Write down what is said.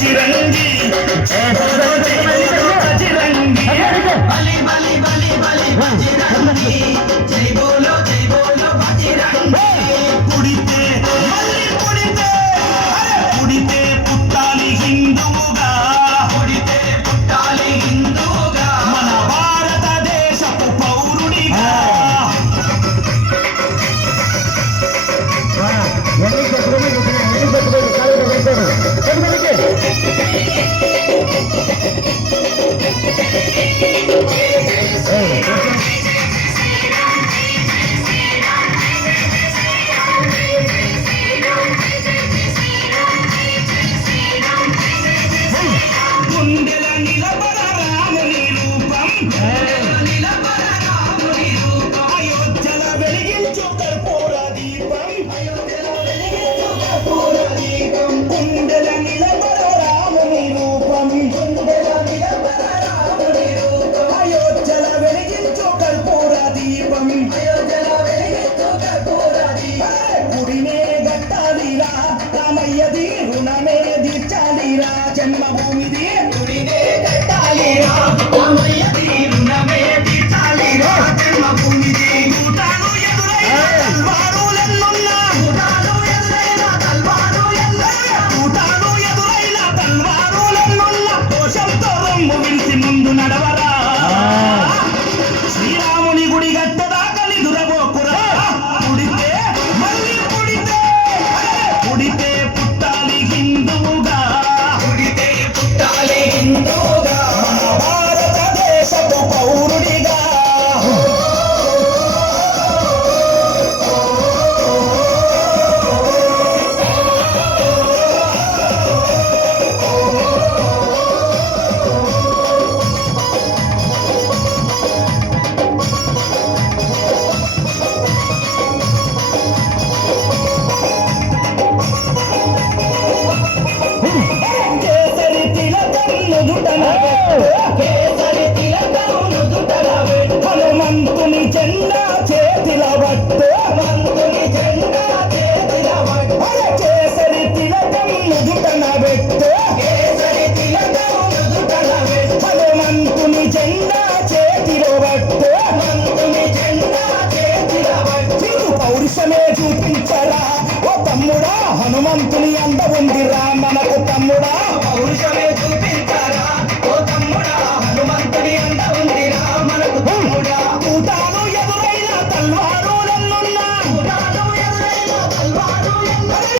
బజరంగి బజరంగి బలి బలి బలి బలి బజరంగి జై బోలో బజరంగి పుడితే మళ్ళీ పుడితే పుడితే పుట్టాలి హిందువుగా పుడితే పుట్టాలి హిందువుగా మన భారతదేశపు పౌరుడిగా గుండెల నిలబడ రాముని రూపం అయోధ్యల వెలిగించు కర్పూర దీపం గుండెల నిలబడ రాముని రూపం అయోధ్యల వెలిగించు కర్పూర దీపం గుడినే గట్టాలిరా రామయ్యది రుణమే తీర్చాలిరా జన్మభూమిది గుడినే గట్టాలిరా రామయ్యది రుణమే తీర్చాలిరా జన్మభూమిది భూటాను ఎదురైన తల్వారులెన్నున్నా భూటాను ఎదురైన తల్వారులెన్నున్నా దోషంతో రొమ్ము విడిచి ముందు నడవరా శ్రీరాముని గుడి గట్టదాకా నిదురబోకురా పుడితే మళ్ళీ పుడితే పుడితే పుట్టాలి హిందువుగా పుడితే పుట్టాలి హిందువుగా భారతదేశపు పౌరుడిగా కేసరి తిలకం నుదుటన హనుమంతుని జెండా చేతిల పట్టు కేసరి తిలకం నుదుటన పెట్టు హనుమంతుని జెండా చేతిలో పట్టు పౌరుషమే చూపించరా ఓ తమ్ముడా హనుమంతుని అంద ఉందిరా మనకు తమ్ముడా పౌరుషమే చూపించరా ఓ తమ్ముడా హనుమంతుని అంద ఉందిరా మనకు తమ్ముడా భూటాను ఎదురైన తల్వారులెన్నున్నా